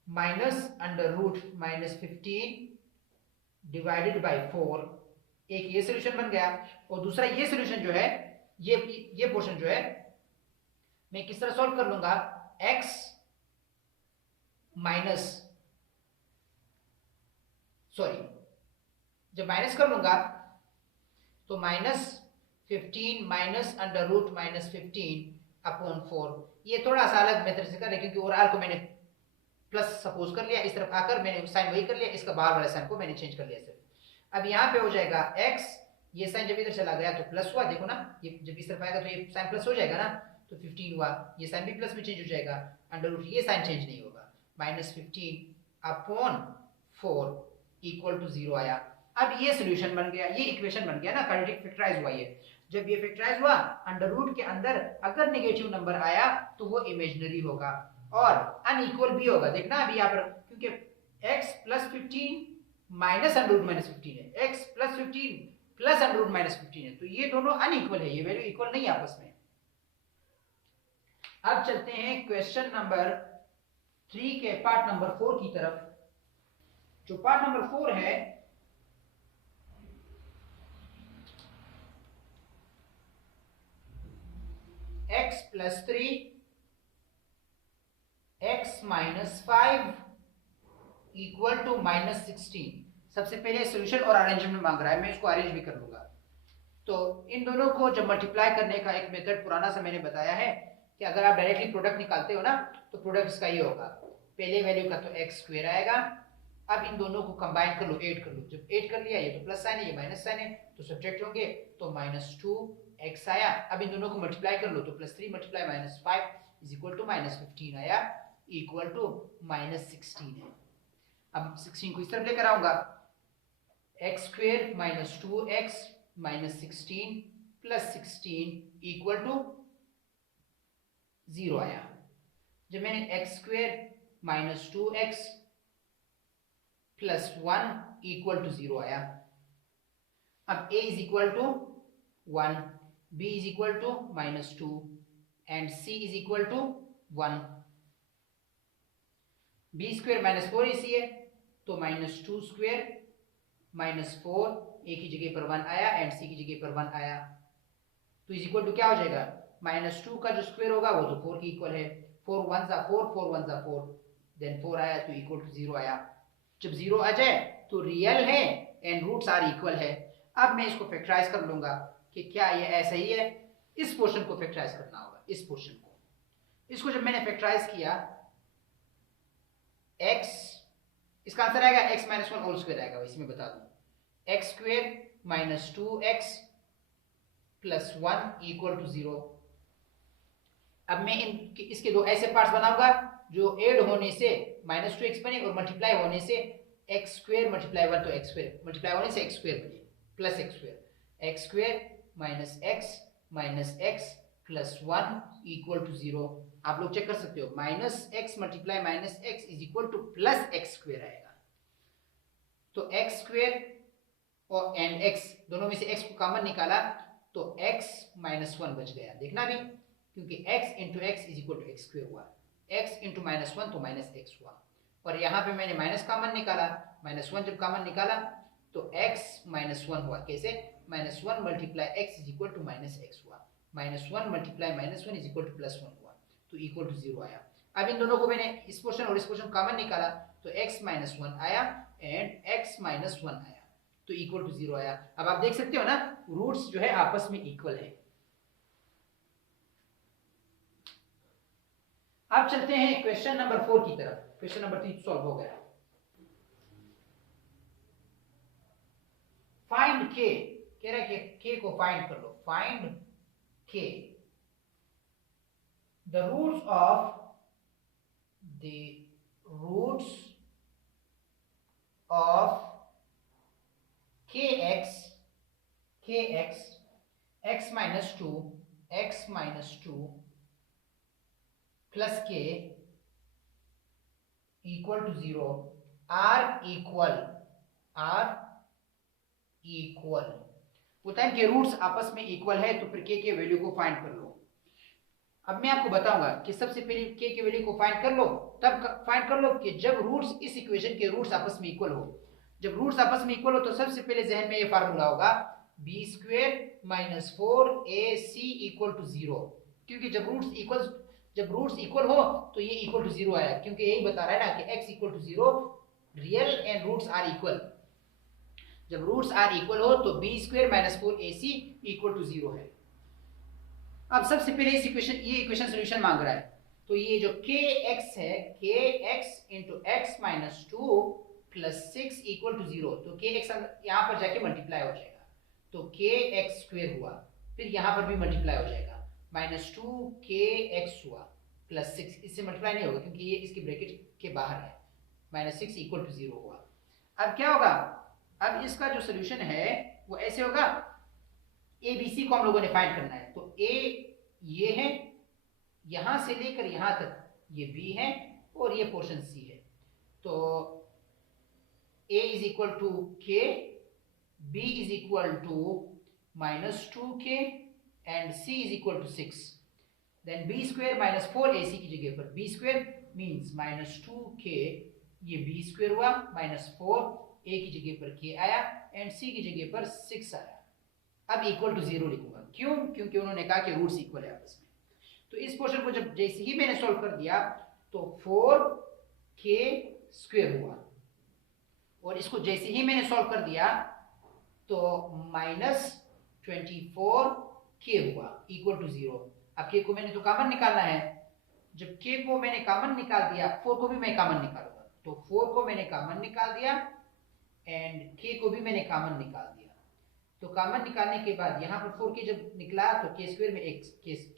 minus under root -15 divided by 4। एक ये सॉल्यूशन बन गया, और दूसरा ये सॉल्यूशन जो है, ये पोर्शन जो है मैं किस तरह सॉल्व कर लूंगा, x माइनस, सॉरी, जब माइनस कर लूंगा तो -15 माइनस अंडर रूट -15 अपॉन 4। ये थोड़ा सा अलग मेथड से कर रहे क्योंकि ओवरऑल को मैंने प्लस सपोज कर लिया, इस तरफ आकर मैंने साइन वही कर लिया, इसका बाहर वाला साइन को मैंने चेंज कर लिया सिर्फ। अब यहाँ पे हो जाएगा x, ये साइन जब इधर चला गया तो प्लस हुआ, देखो ना, ये जब इस तरफ आएगा तो ये साइन प्लस हो जाएगा ना, तो 15 हुआ, ये साइन भी प्लस में चेंज हो जाएगा, अंडर रूट ये साइन चेंज नहीं होगा, -15 अपॉन 4 इक्वल टू 0 आया। अब ये सॉल्यूशन बन गया, ये इक्वेशन बन गया ना, क्वाड्रेटिक फैक्टराइज हुआ ये। जब ये फैक्टराइज हुआ, अंडर रूट के अंदर अगर नेगेटिव नंबर आया तो वो इमेजिनरी होगा और अनइक्वल भी होगा। देखना अभी यहाँ पर, क्योंकि x plus 15 minus under root -15 है, x plus 15 plus under root -15 है, तो ये दोनों अनइक्वल है, ये वैल्यू इक्वल नहीं है आपस में। अब चलते हैं क्वेश्चन नंबर 3 के पार्ट नंबर 4 की तरफ। जो पार्ट नंबर 4 है, x plus 3 x minus 5 equal to -16। सबसे पहले सॉल्यूशन और अरेंजमेंट मांग रहा है, मैं इसको अरेंज भी कर लूंगा। तो इन दोनों को जब मल्टीप्लाई करने का एक मेथड पुराना सा मैंने बताया है कि अगर आप डायरेक्टली प्रोडक्ट निकालते हो ना तो प्रोडक्ट इसका ये होगा, पहले वैल्यू का तो x स्क्वायर आएगा, अब इन दोनों को कंबाइन कर लो, ऐड कर लो, जब ऐड कर लिया ये तो प्लस साइन है, ये माइनस साइन है, तो सब्ट्रैक्ट होंगे तो -2x आया। अब इन दोनों को मल्टीप्लाई कर लो तो +3 मल्टीप्लाई -5 इज इक्वल टू -15 आया, इक्वल टू -16 है। अब 16 को इस तरफ लेकर आऊंगा, x square minus 2x minus 16 plus 16 equal to 0 आया। जब मैंने x square minus 2x plus 1 equal to 0 आया। अब a is equal to 1, b is equal to -2 and c is equal to 1। b square -4 इसी है तो -2 स्क्वायर -4 a की जगह पर 1 आया एंड c की जगह पर 1 आया, तो इज इक्वल टू क्या हो जाएगा, -2 का जो स्क्वायर होगा वो तो 4 की इक्वल है, 4 1 जा 4, 4 1 जा 4, देन 4 आया तो इक्वल टू 0 आया। जब 0 आ जाए तो रियल है एंड रूट्स आर इक्वल है। अब मैं इसको फैक्टराइज कर लूंगा कि क्या ये ऐसा ही है, इस पोर्शन को फैक्टराइज करना होगा, इस पोर्शन को। इसको जब मैंने फैक्टराइज किया, x, इसका आंसर आएगा x माइनस 1 होल स्क्वायर आएगा, इसमें बता दूं, x square minus 2x plus 1 equal to 0। अब मैं इसके दो ऐसे पार्ट्स बनाऊंगा जो ऐड होने से -2x बने और मल्टीप्लाई होने से x स्क्वायर मल्टीप्लाई 1 तो x स्क्वायर मल्टीप्लाई होने से x स्क्वायर बने plus x square minus x plus 1 equal to 0। आप लोग चेक कर सकते हो, -x multiply -x is equal to plus x square आएगा। तो x स्क्वायर और एंड x दोनों में से x को कॉमन निकाला तो x माइनस 1 बच गया। देखना भी, क्योंकि x into x is equal to x square हुआ, x इंटू -1 तो -x हुआ, और यहाँ पे मैंने माइनस कॉमन निकाला, -1 जब कॉमन निकाला तो x -1 हुआ। कैसे, -1 multiply x is equal to -x हुआ, -1 मल्टीप्लाई -1 इज इक्वल टू +1 हुआ, तो इक्वल टू 0 आया। अब इन दोनों को मैंने इस पोर्शन और इस पोर्शन कॉमन निकाला तो x -1 आया एंड x माइनस 1 आया, तो इक्वल टू 0 आया। अब आप देख सकते हो ना, रूट्स जो है आपस में इक्वल है। अब चलते हैं क्वेश्चन नंबर 4 की तरफ। क्वेश्चन नंबर 3 सॉल्व हो गया। फाइंड k, कह रहा है कि k को फाइंड कर लो। Find k, the roots of kx x minus 2 plus k equal to 0 are equal बोलता है कि रूट्स आपस में इक्वल है, तो फिर k के वैल्यू को फाइंड कर लो। अब मैं आपको बताऊंगा कि सबसे पहले k के वैल्यू को फाइंड कर लो, तब फाइंड कर लो कि जब रूट्स, इस इक्वेशन के रूट्स आपस में इक्वल हो। जब रूट्स आपस में इक्वल हो तो सबसे पहले जहन में ये फार्मूला होगा b square minus 4ac equal to 0, क्योंकि जब रूट्स इक्वल हो तो ये इक्वल टू 0 आया, क्योंकि यही बता रहा है ना कि x equal to 0, real and roots are equal. जब रूट्स आर इक्वल हो तो b square minus 4ac equal to 0 है। अब सबसे पहले इस इक्वेशन सोल्यूशन मांग रहा है, तो ये जो kx है, kx into x minus 2 plus 6 equal to 0, तो kx यहाँ पर जाके मल्टीप्लाई हो जाएगा, तो kx स्क्वायर हुआ, फिर यहाँ पर भी मल्टीप्लाई हो जाएगा, माइनस 2kx हुआ प्लस 6, इससे मल्टीप्लाई नहीं होगा क्योंकि ये इसके ब्रैकेट के बाहर है, माइनस 6 इक्वल टू 0 हुआ। अब क्या होगा, अब इसका जो सोल्यूशन है वो ऐसे होगा, ए बी सी को हम लोगों ने फाइंड करना है, तो ए ये है, यहां से लेकर यहां तक ये बी है और ये पोर्शन सी है, तो a is equal to k, b is equal to minus 2k and c is equal to 6। Then b square minus 4ac की जगह पर B square means minus 2k, ये बी स्क्वायर हुआ, माइनस 4a की जगह पर k आया and c की जगह पर 6 आया। अब इक्वल टू 0 लिखूंगा, क्यों, क्योंकि उन्होंने कहा कि रूट्स इक्वल है आपस में। तो इस पोर्शन को जब जैसे ही मैंने सॉल्व कर दिया तो 4k स्क्वायर हुआ, और इसको जैसे ही मैंने सॉल्व कर दिया तो माइनस 24k हुआ इक्वल टू 0। अब k को मैंने तो कॉमन निकालना है, जब k को मैंने कॉमन निकाल दिया, 4 को भी मैं कॉमन निकालूंगा, तो 4 को मैंने कॉमन निकाल दिया एंड k को भी मैंने कॉमन निकाल दिया। तो कॉमन निकालने के बाद यहाँ पर 4k जब निकला तो k स्क्वायर में एक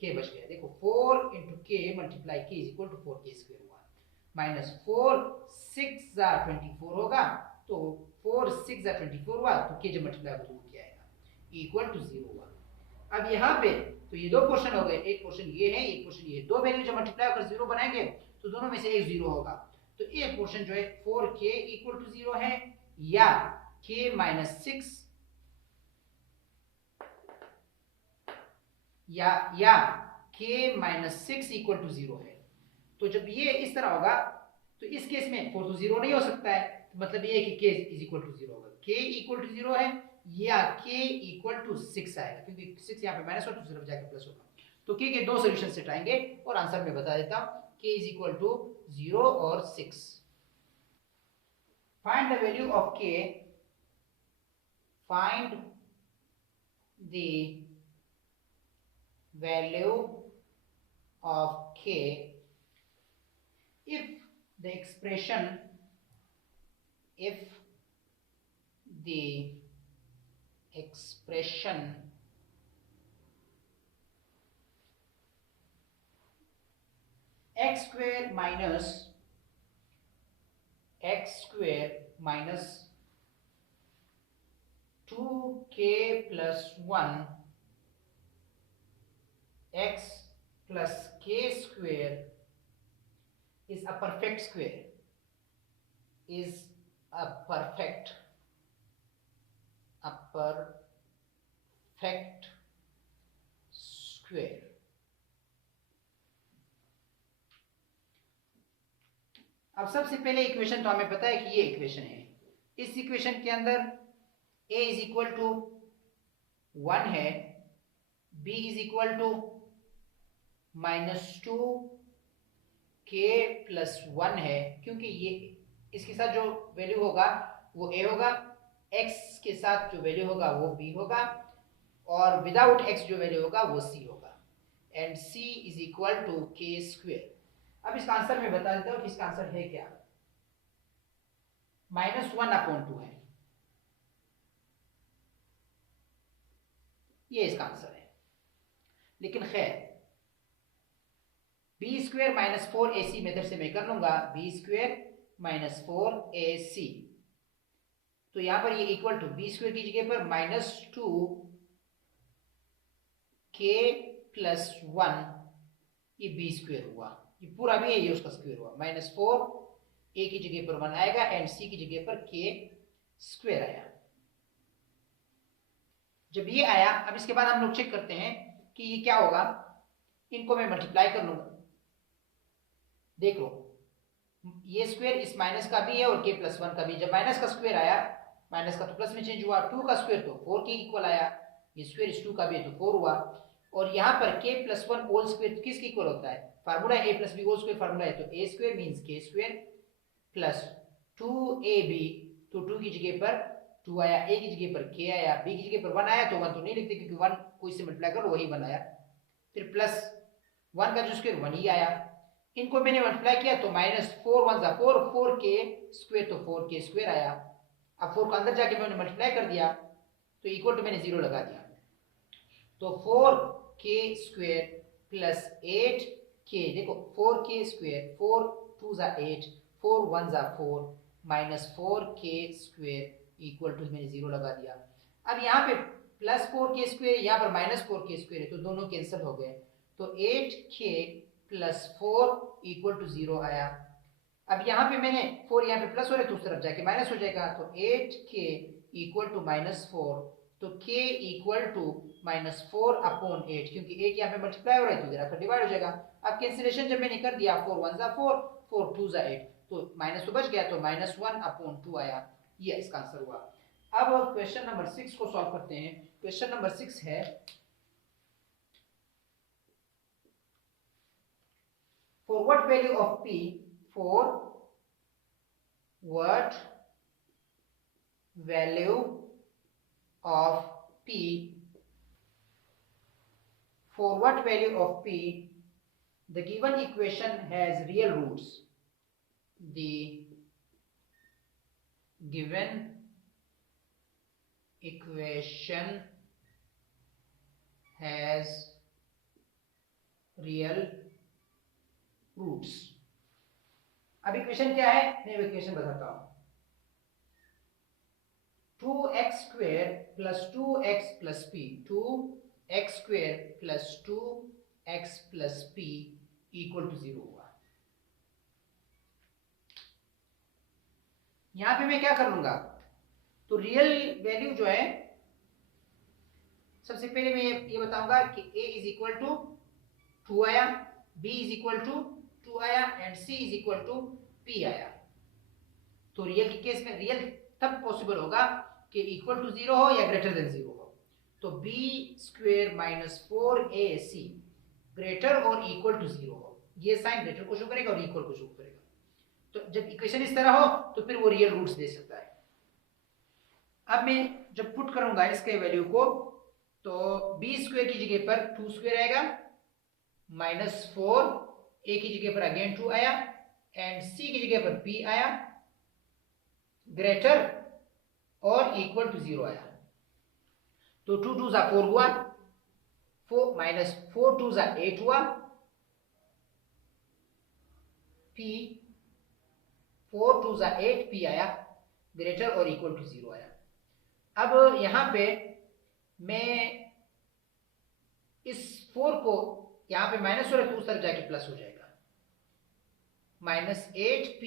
k बच गया, देखो 4 into k multiply k is equal to 4k square हुआ, माइनस 4 6 24 होगा, तो 4 6 24 हुआ, तो k जब मल्टीप्लाई होगा तो क्या आएगा, इक्वल टू 0 हुआ। अब यहाँ पे तो ये दो पोर्शन हो गए, एक पोर्शन ये है, एक पोर्शन ये है, दो वैल्यू जब मल्टीप्लाई होकर 0 बनाएंगे तो दोनों में से एक 0 होगा, तो एक पोर्शन जो है 4k इक्वल टू 0 है, या k माइनस 6 या k माइनस 6 इक्वल टू 0 है। तो जब ये इस तरह होगा तो इस केस में 4 तो 0 नहीं हो सकता है, तो मतलब ये है कि k इज इक्वल टू 0 होगा, k इक्वल टू 0 है या k इक्वल टू 6 आएगा, क्योंकि 6 यहाँ पे माइनस हो तो सिर्फ जाकर प्लस होगा। तो k के दो सोल्यूशन सेट आएंगे और आंसर में बता देता हूं, k इज इक्वल टू 0 और 6। Find the value of k, find the value of k if the expression x square minus 2k plus 1 x plus k square is a perfect square, अब सबसे पहले equation तो हमें पता है कि ये इक्वेशन है, इस इक्वेशन के अंदर a इज इक्वल टू 1 है, b is equal to minus 2k plus 1 है, क्योंकि ये इसके साथ जो वैल्यू होगा वो a होगा, x के साथ जो वैल्यू होगा वो b होगा, और विदाउट x जो वैल्यू होगा वो c होगा, and c is equal to k square. अब इसका आंसर मैं बता देता हूँ कि इसका आंसर है क्या, -1/2 है, ये इसका आंसर है। लेकिन खैर b² - 4ac मेथड से मैं कर लूंगा, b² - 4ac, तो यहां पर ये इक्वल टू b² की जगह पर -2k+1, ये b² हुआ, ये पूरा भी है, ये उसका स्क्वायर हुआ, -4 a की जगह पर 1 आएगा एंड c की जगह पर k² आया। जब ये आया, अब इसके बाद हम लोग चेक करते हैं कि ये क्या होगा, इनको मैं मल्टीप्लाई कर लूंगा, देख लो ये स्क्वायर इस माइनस का भी है और k+1 का भी, जब माइनस का स्क्वायर आया, माइनस का तो प्लस में चेंज हुआ, 2 का स्क्वायर तो 4 के इक्वल आया, ये स्क्वायर इस 2 का भी है तो 4 हुआ, और यहाँ पर k+1 होल स्क्वायर किसके इक्वल होता है, formula a + b whole square formula है, तो a² means k² plus 2ab, तो 2 की जगह पर 2 आया, a की जगह पर k आया, b की जगह पर 1 आया, तो 1 तो नहीं लिखते क्योंकि 1 को इससे मल्टीप्लाई करो वही 1 आया, फिर प्लस 1 का जो स्क्वायर 1 ही आया, इनको मैंने मल्टीप्लाई किया तो -4 1 4, 4k² तो 4k² आया। अब 4 को अंदर जाके मैंने मल्टीप्लाई कर दिया तो इक्वल टू मैंने 0 लगा दिया, तो 4k² प्लस 8k, देखो 4k², 4 2 8, 4 1 4, -4k² इक्वल टू मैंने 0 लगा दिया। अब यहाँ पे प्लस 4k², यहाँ पर -4k² है, तो दोनों कैंसिल हो गए, तो 8k + 4 इक्वल टू 0 आया। अब यहाँ पे मैंने 4 यहाँ पे प्लस हो रहा है तो उस तरफ जाके माइनस हो जाएगा, तो 8k इक्वल टू -4, तो k इक्वल टू -4/8, क्योंकि 8 यहाँ पे मल्टीप्लाई हो रहा है तो इधर आकर डिवाइड हो जाएगा। अब कैंसिलेशन जब मैंने कर दिया, 4 1 4, 4 2 8, तो माइनस तो बच गया, तो -1/2 आया, ये इसका आंसर हुआ। अब क्वेश्चन नंबर 6 को सॉल्व करते हैं। क्वेश्चन नंबर 6 है, for what value of p, for what value of p, for what value of p the given equation has real roots, the given equation has real roots. अब equation क्या है, मैं equation बताता हूं, 2x² + 2x + p, 2x² + 2x + p equal to 0 हुआ। यहां पे मैं क्या कर लूंगा, तो रियल वैल्यू जो है, सबसे पहले मैं ये बताऊंगा कि a इज इक्वल टू 2 आया, b इज इक्वल टू 2 आया and c is equal to p आया। तो रियल के केस में रियल तब पॉसिबल होगा कि इक्वल टू 0 हो या ग्रेटर देन 0 हो, तो b² - 4ac ग्रेटर और इक्वल टू 0 हो, ये साइन ग्रेटर को शो करेगा और इक्वल को शो करेगा। तो जब इक्वेशन इस तरह हो तो फिर वो रियल रूट्स दे सकता है। अब मैं जब पुट करूंगा इसके वैल्यू को, तो b² की जगह पर 2² आएगा, -4 a की जगह पर अगेन 2 आया एंड c की जगह पर p आया, ग्रेटर और इक्वल टू 0 आया, तो 2 2 4 हुआ, 4 2 8 हुआ, p 4 2 8 p आया, ग्रेटर और इक्वल टू 0 आया। अब यहां पे मैं इस 4 को यहां पे माइनस हो रहा है तो उस तरफ जाके प्लस हो जाएगा, -8p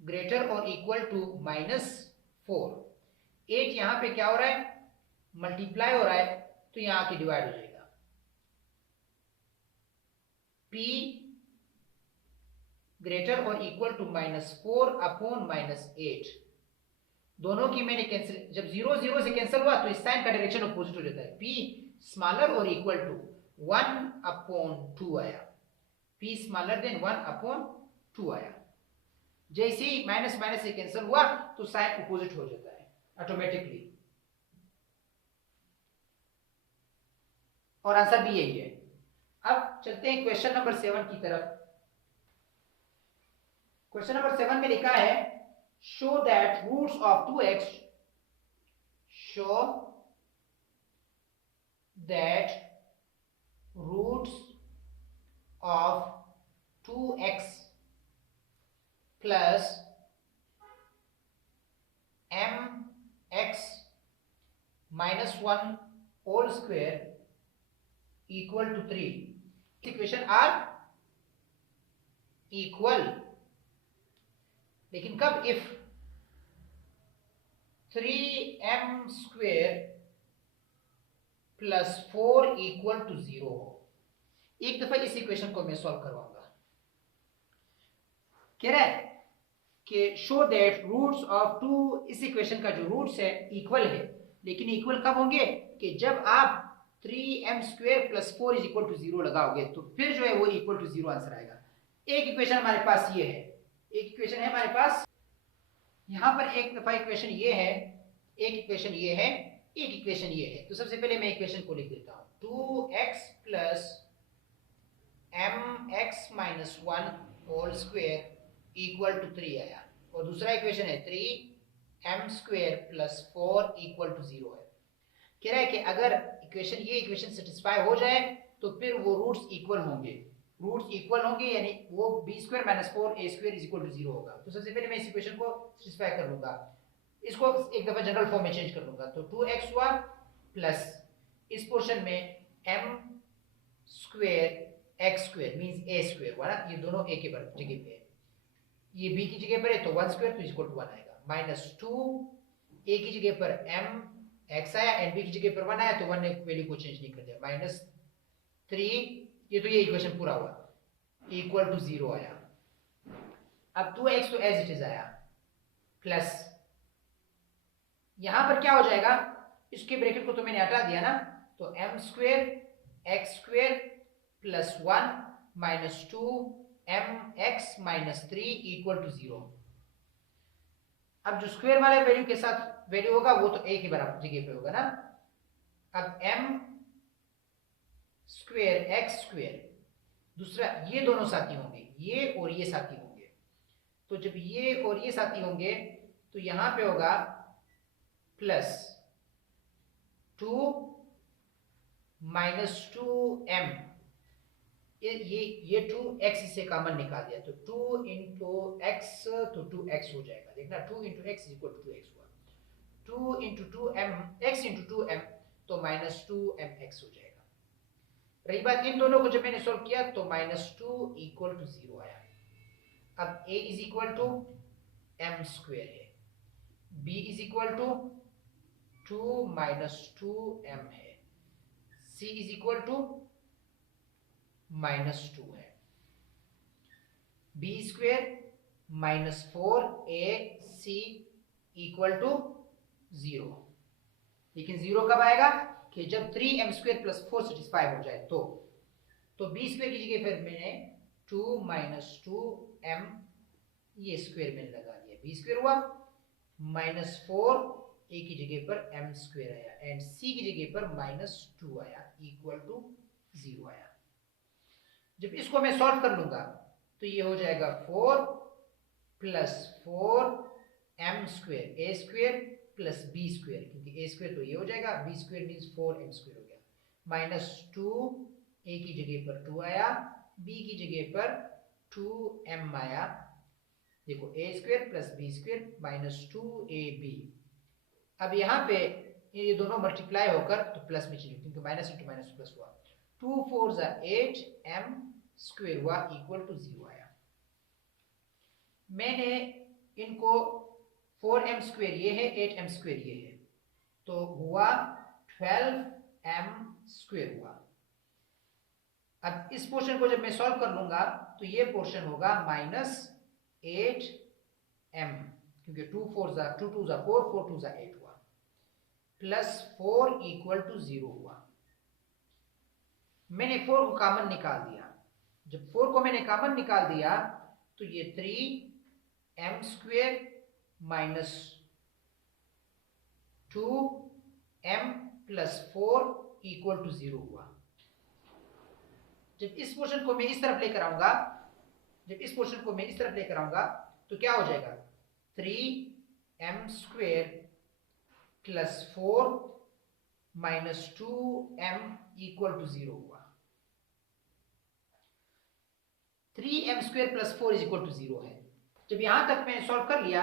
ग्रेटर और इक्वल टू -4, 8 यहां पे क्या हो रहा है, मल्टीप्लाई हो रहा है, तो यहां आके डिवाइड हो जाएगा, p ग्रेटर और इक्वल टू -4/-8, दोनों की मैंने कैंसिल, जब 0 0 से कैंसिल हुआ तो इस साइन का डायरेक्शन अपोजिट हो जाता है, p स्मॉलर और इक्वल टू 1/2 आया, p स्मॉलर देन 1/2 आया। जैसे ही माइनस माइनस से कैंसिल हुआ तो साइन अपोजिट हो जाता है ऑटोमेटिकली, और आंसर भी यही है। अब चलते हैं क्वेश्चन नंबर 7 की तरफ। क्वेश्चन नंबर 7 में लिखा है show that roots of 2x, show that roots of 2x plus mx minus 1 whole square equal to 3 equation are equal, लेकिन कब? If 3m square plus 4 equal to 0 हो। एक दफा इस इक्वेशन को मैं सॉल्व करवाऊंगा। कह रहा है कि शो दैट रूट्स ऑफ 2, इस इक्वेशन का जो रूट्स है इक्वल है, लेकिन इक्वल कब होंगे? कि जब आप 3m square plus 4 is equal to 0 लगाओगे तो फिर जो है वो इक्वल टू 0 आंसर आएगा। एक इक्वेशन हमारे पास ये है, एक इक्वेशन है हमारे पास यहां पर, एक दफा इक्वेशन ये है, एक इक्वेशन ये है, एक इक्वेशन ये है। तो सबसे पहले मैं इक्वेशन को लिख देता हूं, 2x plus mx minus 1 whole square equal to 3 आया, और दूसरा इक्वेशन है 3m square plus 4 equal to 0 है। कह रहा है कि अगर इक्वेशन, ये इक्वेशन सेटिस्फाई हो जाए तो फिर वो रूट्स इक्वल होंगे, रूट्स इक्वल होंगे यानी वो b square minus 4a square is equal to 0 होगा। तो सबसे पहले मैं इस इक्वेशन को सेटिस्फाई कर लूंगा, इसको एक दफा जनरल फॉर्म में चेंज कर लूंगा। तो 2x हुआ प्लस इस पोर्शन में m square x square means a square हुआ ना, ये दोनों a के जगह पे है, ये b की जगह पर है तो 1 स्क्वायर तो इक्वल टू 1 आएगा, माइनस 2 a की जगह पर m x आया एंड b की जगह पर 1 आया तो 1 ने वैल्यू को चेंज नहीं कर दिया, माइनस 3, ये तो ये इक्वेशन पूरा हुआ, इक्वल टू 0 आया। अब 2x तो एज इट इज आया, प्लस यहां पर क्या हो जाएगा, इसके ब्रैकेट को तो मैंने हटा दिया ना, तो m square x square plus 1 minus 2 mx minus 3 equal to 0। अब जो स्क्वायर वाले वैल्यू के साथ वैल्यू होगा वो तो a के बराबर जगह पे होगा ना। अब m स्क्वायर x स्क्वायर, दूसरा ये दोनों साथी होंगे, ये और ये साथी होंगे, तो जब ये और ये साथी होंगे तो यहां पे होगा प्लस 2 माइनस 2m, ये 2x से कॉमन निकाल दिया तो 2 इंटू एक्स तो 2x हो जाएगा, देखना 2 into x equal to 2x हुआ, 2 into 2m x into 2m तो माइनस 2mx हो जाएगा। रही बात इन दोनों को जब मैंने सॉल्व किया तो माइनस 2 इक्वल टू 0 आया। अब a is equal to m square है, b is equal to 2 minus 2m है, c is equal to minus 2 है, b square minus 4ac equal to 0, लेकिन 0 कब आएगा कि जब 3m स्क्वेयर प्लस 4 सेटिस्फाई हो जाए तो b स्क्वेयर की जगह पर मैंने 2 माइनस 2m ये स्क्वेयर मैंने लगा दिया, b स्क्वेयर हुआ माइनस 4 a की जगह पर m स्क्वेयर आया एंड c की जगह पर माइनस 2 आया इक्वल टू 0 आया। जब इसको मैं सॉल्व कर लूंगा तो ये हो जाएगा 4 plus 4m square a square plus b square, क्योंकि a स्क्वेयर तो ये हो जाएगा, b square means 4m square हो गया, माइनस 2 a की जगह पर 2 आया, b की जगह पर 2m आया, देखो a square plus b square minus 2ab। अब यहाँ पे ये दोनों मल्टीप्लाई होकर तो प्लस में चेंज, क्योंकि माइनस इंटू माइनस प्लस हुआ, 2 4 8m स्क्वेयर हुआ इक्वल टू 0 आया। मैंने इनको 4m स्क्वेयर ये है, 8m स्क्वेयर ये है, तो हुआ 12m स्क्वेयर हुआ। अब इस पोर्शन को जब मैं सॉल्व कर लूंगा तो ये पोर्शन होगा माइनस 8m, क्योंकि 2 4 2 2 4 4 2 8 हुआ, प्लस 4 इक्वल टू 0 हुआ। मैंने 4 को कॉमन निकाल दिया, जब 4 को मैंने कॉमन निकाल दिया तो ये 3 m square minus 2m plus 4 equal to 0 हुआ। जब इस पोर्शन को मैं इस तरफ लेकर आऊंगा, तो क्या हो जाएगा, 3m square plus 4 minus 2m equal to 0 हुआ। 3m square plus 4 is equal to 0 है। जब यहां तक मैंने सॉल्व कर लिया,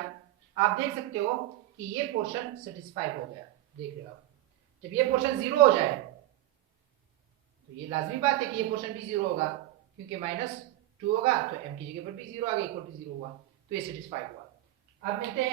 आप देख सकते हो कि ये पोर्शन सेटिस्फाई हो गया। देख रहे हो आप, जब ये पोर्शन 0 हो जाए तो ये लाजमी बात है कि ये पोर्शन भी 0 होगा, क्योंकि माइनस 2 होगा तो m की जगह पर भी 0 आ गया, इक्वल टू 0 हुआ, तो ये सेटिस्फाई हुआ। अब मिलते हैं